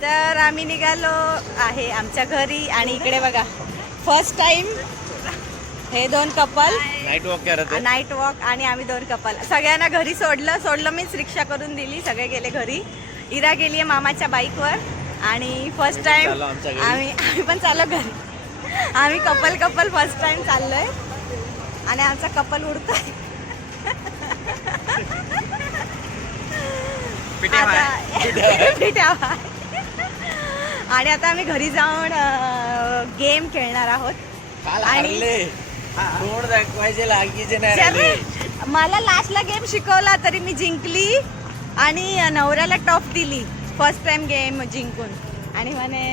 तर आम्ही निघालो आहे आमच्या घरी आणि इकडे बघा फर्स्ट टाइम हे दोन कपल नाईट वॉक आणि आम्ही दोन कपल सगळ्यांना घरी सोडलं मीच रिक्षा करून दिली. सगळे गेले घरी. इरा गेली आहे मामाच्या बाईकवर आणि फर्स्ट टाइम आम्ही पण चाललो घरी. आम्ही कपल फर्स्ट टाइम चाललोय आणि आमचा कपल उडतोय. आणि आता आम्ही घरी जाऊन गेम खेळणार आहोत. आणि मला लास्टला गेम शिकवला तरी मी जिंकली आणि नवऱ्याला टॉप दिली फर्स्ट टाइम गेम जिंकून. आणि म्हणे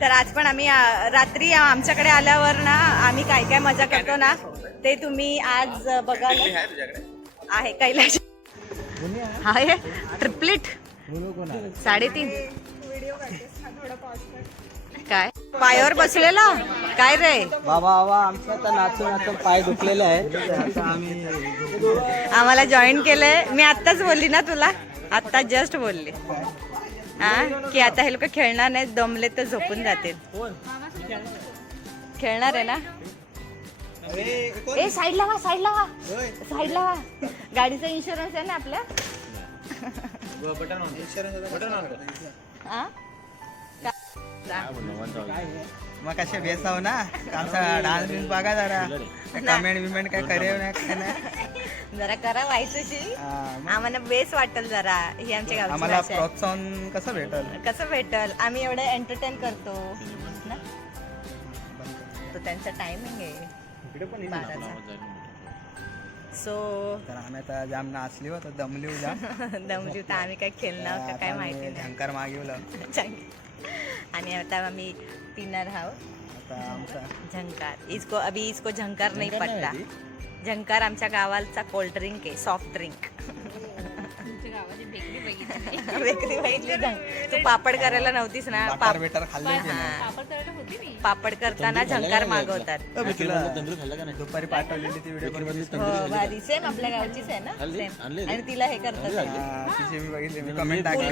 तर आज पण आम्ही रात्री आमच्याकडे आल्यावर ना आम्ही काय काय मजा करतो ना ते तुम्ही आज बघायला आहे. कैलाश आहे ट्रिपलेट 3.5 काय पायावर बसलेला काय रे बाबा आमचा तर नाचून पाय दुखलेले आहेत. आम्हाला जॉईन केलंय. मी आत्ताच बोलली ना तुला आत्ता जस्ट बोलली की आता हे लोक खेळणार नाही दमले तर झोपून जातील. खेळणार आहे ना. ए साईडला वा गाडीचा इन्शुरन्स आहे ना आपल्या. मग कसे बेसाव ना आमचा डान्स बिन्स बघा जरा कमेंट बिमेंट काय करेव नाही जरा करा व्हायची आम्हाला बेस वाटेल जरा. ही आमच्या गावची आम्हाला प्रोत्साहन कसं भेटल आम्ही एवढं एंटरटेन करतो ना. तो त्यांचा टायमिंग आहे 12चा. सो तर आम्ही आता जाम नाचली होतो दमली तर आम्ही काय खेळणार का काय माहिती नाही. झंकार मागवलं आणि आता आम्ही पिणार आहोत आता आमचा झंकार. इसको झंकार नाही पडता. झंकार आमच्या गावाचा कोल्ड ड्रिंक आहे सॉफ्ट ड्रिंक. बेकरी बघितली. तू पापड करायला नव्हतीस ना. पापड करताना झंकार मागवतात. दुपारी पाठवलेली ती व्हिडिओ सेम आपल्या गावचीच आहे ना. आणि तिला हे करतात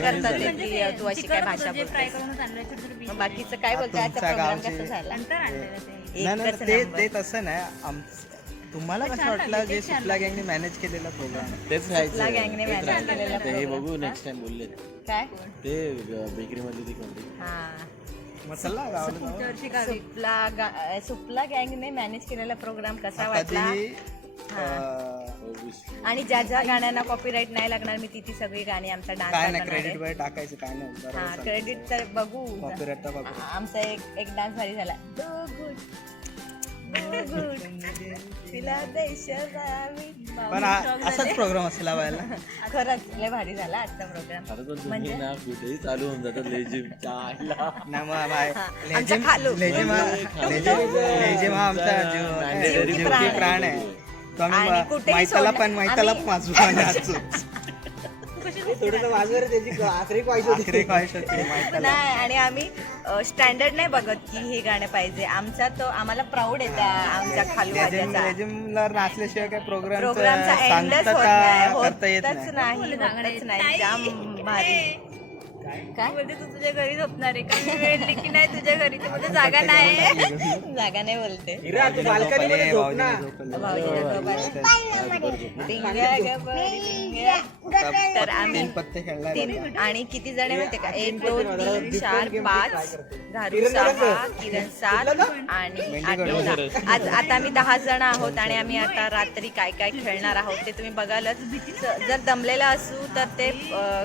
करतात तू अशी काय भाषा बोलतेस. बाकीचं काय बोलतोय प्रोग्राम कसा झाला. ते तसं नाही. तुम्हाला कसं वाटलं जे शिपला गँगने मॅनेज केलेला प्रोग्राम तेच गँगने मॅनेज केलेला हे बघू नेक्स्ट टाइम बोलले काय ते बेकरी मध्ये ती कोणती सुपला गँगने मॅनेज केलेला प्रोग्राम कसा वाटला. आणि ज्या ज्या गाण्यांना कॉपीराईट नाही लागणार मी ती सगळी गाणी आमचा डान्स क्रेडिट वर टाकायचं काय नाही. क्रेडिट तर बघू. आमचा एक डान्स भारी झाला. पण असाच प्रोग्राम असेल लावायला. खरंच लय भारी झाला आजचा प्रोग्राम. म्हणजे कुठेही चालू होऊन जातात लेझिम हा आमचा जीव प्राण आहे. तो आम्ही माहिताला वाचू नाही. आणि आम्ही स्टँडर्ड नाही बघत की हे गाणं पाहिजे. आमचा तो आम्हाला प्राऊड येते आमच्या खालू लेझिमला नाचल्याशिवाय काय प्रोग्रामचा एंडच होतच नाही. जाम भारी. काय बोलते तू तुझ्या घरी झोपणार आहे का. की नाही तुझ्या घरी तर जागा नाही. जागा नाही बोलते. तर आम्ही आणि किती जण माहिती का 1 2 3 4 5 धारू 6 किरण 7 आणि 8 9 आज आता आम्ही 10 जण आहोत. आणि आम्ही आता रात्री काय काय खेळणार आहोत ते तुम्ही बघालच. जर दमलेला असू तर ते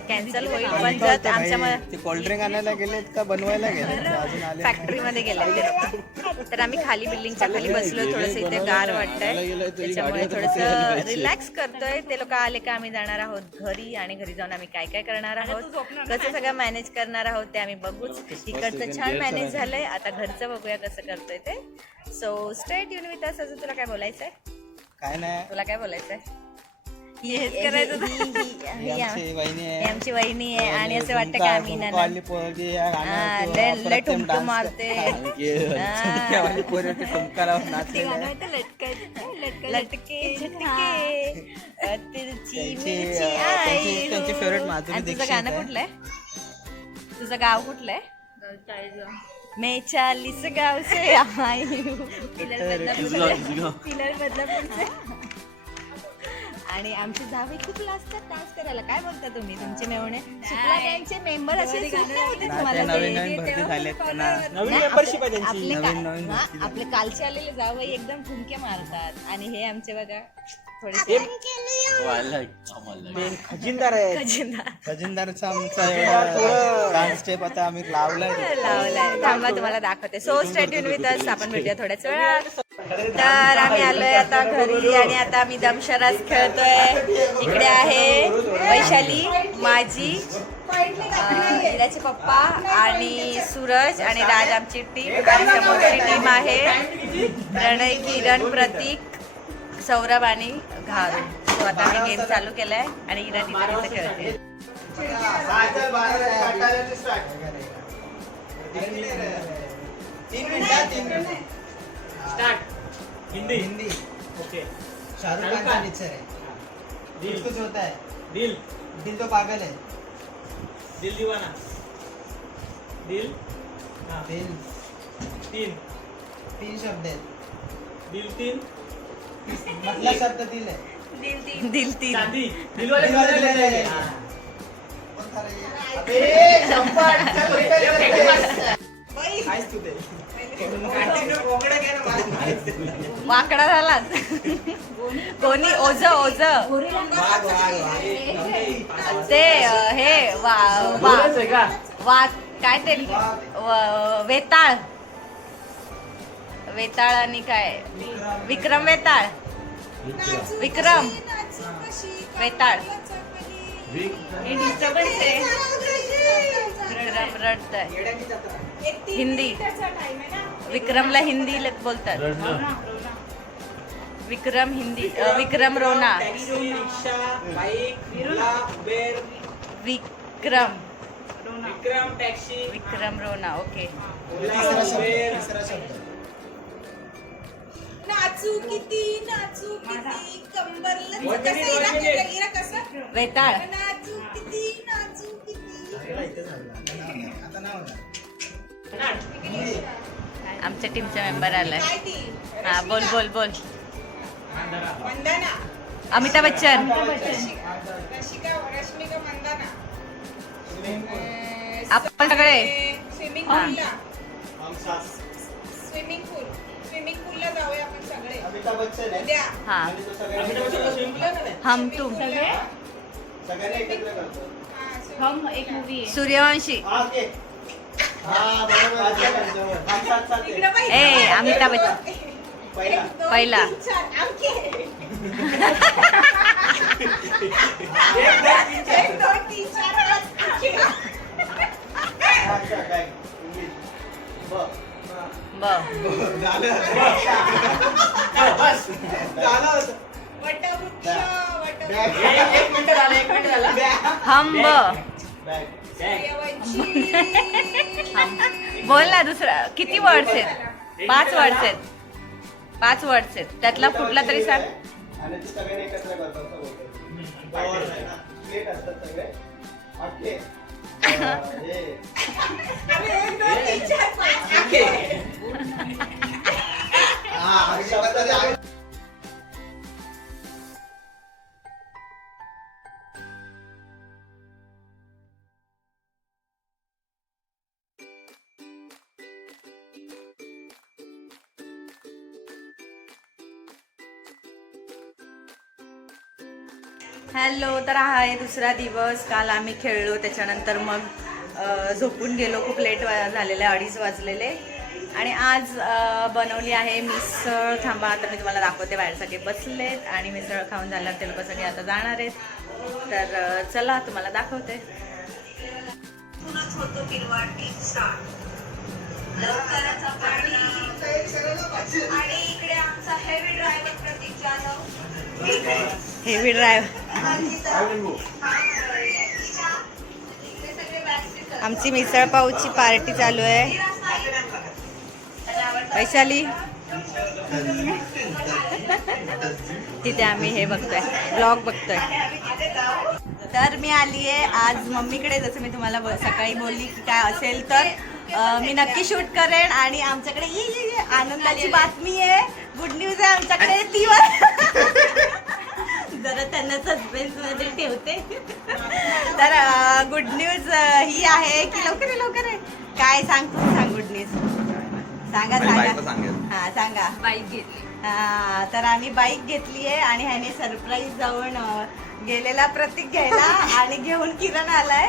कॅन्सल होईल. पण जर आमच्या कोल्ड ड्रिंक आणायला गेलेत का बनवायला गेले फॅक्टरी मध्ये गेले तर आम्ही खाली बिल्डिंगच्या खाली बसलो. थोडस इथे गार वाटतंय त्याच्यामुळे थोडस रिलॅक्स करतोय. ते लोक आले का आम्ही जाणार आहोत घरी. आणि घरी जाऊन आम्ही काय काय करणार आहोत कसं सगळं मॅनेज करणार आहोत ते आम्ही बघूच. इकडचं छान मॅनेज झालंय. आता घरचं बघूया कसं करतोय ते. So stay tune with us. अजून तुला काय बोलायचंय. काय नाही तुला काय बोलायचंय. हेच करायचं ही आमची वहिनी आहे. आमची वहिनी आहे आणि असं वाटतं की आम्ही नणंद. वाली पोरगी या गाण्यावर लय अप्रतिम ठुमकं dance मारते. वाली पोरी होती, ठुमका लावून नाचलेली आहे. लटके झटके तिरची मिरची त्यांची आई. फेवरेट माधुरी आणि तुझं दीक्षित गाणं आहे. कुठलंय? तुझं गाव कुठलंय? मैं 40 गाव से आई हूँ. पिलर बदलापूरचे. आणि आमचे जावे खूप लाजतात डान्स करायला. काय बोलता तुम्ही? तुमचे मेवणे शुक्ला त्यांचे मेंबर असे होते ते तुम्हाला नवीन ते? नवीन भरती झालेत त्यांना. नाही, आपले नवीन आपले कालचे आलेले जावई एकदम ठुमके मारतात आणि हे आमचे बघा थोडेसे खजिनदार आहे. खजिनदार. खजिनदारचा आमचा डान्स स्टेप आता आम्ही लावलाय. लावलाय. थांबा तुम्हाला दाखवते. So stay tune with us. आपण भेटूया थोड्याच वेळात. तर आम्ही आलोय आता घरी आणि आता आम्ही दमशराज खेळतोय. इकडे आहे वैशाली माझी, हिराचे पप्पा आणि सूरज आणि राज आमची टीम आणि समोरची टीम आहे प्रणय, किरण, प्रतीक, सौरभ आणि घारू. सो आता मी गेम चालू केलाय आणि हिरा तिथे खेळते. हिंदी ओके. शाहरुख खान का पिक्चर है. दिल कुछ होता है. दिल दिल तो पागल है. दिल दीवाना. दिल दिल तीन शब्द आहेत. दिल तीन मतलब शब्द दिल है. दिल तीन. दिल वाले वाकडा झाला कोणी ओझ ओझ ते हे वा काय ते वेताळ वेताळ आणि काय विक्रम वेताळ विक्रम वेताळ विक्रम रडतंय. हिंदी विक्रमला हिंदी बोलतात. विक्रम हिंदी विक्रम रोना विक्रम टॅक्सी विक्रम रोना. ओके. नाचू किती कंबरला कसं वेताळ. नाचू किती आमच्या टीमचा मेंबर आलाय. हा बोल बोल बोल. वंदना अमिताभ बच्चन. रश्मिका मंदाना आपण सगळे स्विमिंग हा. पूलला स्विमिंग पूलला जाऊया आपण सगळे अमिताभ बच्चन आहे. उद्या. हा आणि तो सगळ्यांना हम तुम सगळ्यांना एकत्र करतो. हम एक मूवी आहे. सूर्यवंशी. हा, ओके. हा, बरोबर. सात, सात, इकडं बाई. ए अमिताभ बच्चन पहिला. एक, दोन, पहिला. तीन, चार. आमचे. एक, दोन, तीन, चार, आमचे. अच्छा, काय? इंग्लिश. ब. ब बस. झालं होतं. वटवृक्ष एक मिनिट झालं. हम ब बॅग. सूर्यवंशी. बोल ना दुसरा. किती वर्ड्स आहेत? 5 वर्ड्स आहेत. 5 वर्ड्स आहेत. त्यातला कुठला तरी सांग. आणि ते सगळे एकत्र करतो असं बोलतो. बॉल आहे ना. प्लेट असतात सगळे. अख्खे. हे. एक, दोन, तीन, चार, पाच. हा, अशा हॅलो. तर हा आहे दुसरा दिवस. काल आम्ही खेळलो, त्याच्यानंतर मग झोपून गेलो. खूप लेट झालेलं आहे, 2:30 वाजलेले. आणि आज बनवली आहे मिसळ. थांबा आता मी तुम्हाला दाखवते. बाहेर सगळे बसलेत आणि मिसळ खाऊन झाल्यावर ते लोक सगळे आता जाणार आहेत. तर चला तुम्हाला दाखवते. आणि इकडे आमचा heavy driver Pratik Jadhav. Heavy drive. इकडे सगळे backseat. आमची मिसळ पावची पार्टी चालू आहे. वैशाली तिथे आम्ही हे बघतोय, ब्लॉग बघतोय. तर मी आली आहे आज मम्मीकडे. जसं मी तुम्हाला सकाळी बोलली की काय असेल तर मी नक्की शूट करेन. आणि आमच्याकडे ये आनंदाची बातमी आहे, गुड न्यूज आहे आमच्याकडे. ती जरा त्यांना सस्पेन्स मध्ये ठेवते. तर गुड न्यूज ही आहे की लवकर आहे, लवकर आहे. काय सांग, तू सांग गुड न्यूज. सांगा सांगा. हा सांगा. बाईक घेतली. तर आम्ही बाईक घेतली आहे आणि ह्याने सरप्राईज जाऊन गेलेला प्रतीक घ्यायला आणि घेऊन किरण आलाय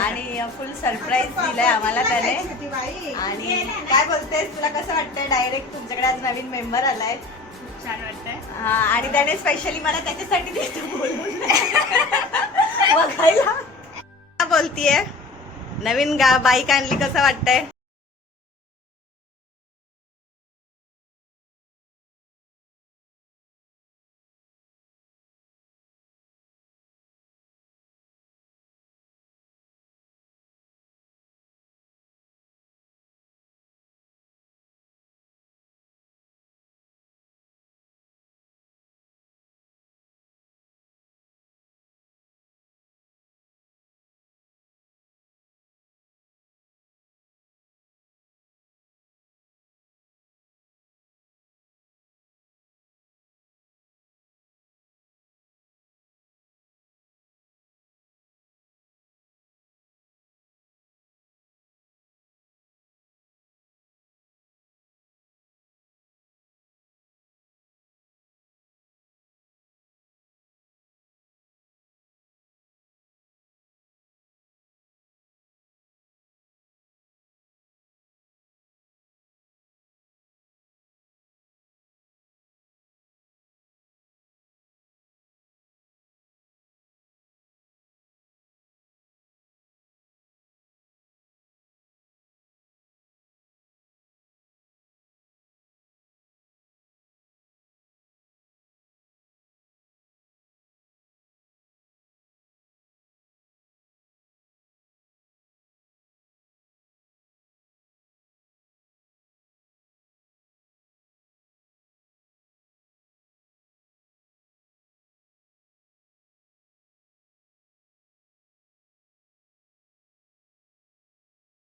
आणि फुल सरप्राईज दिलाय आम्हाला त्याने. आणि काय बोलतेस, तुला कसं वाटतंय डायरेक्ट तुमच्याकडे आज नवीन मेंबर आलाय? छान वाटतंय. हा, आणि त्याने स्पेशली मला त्याच्यासाठी देतो बोलून बघायला. बोलतीये नवीन बाईक आणली, कसं वाटतंय?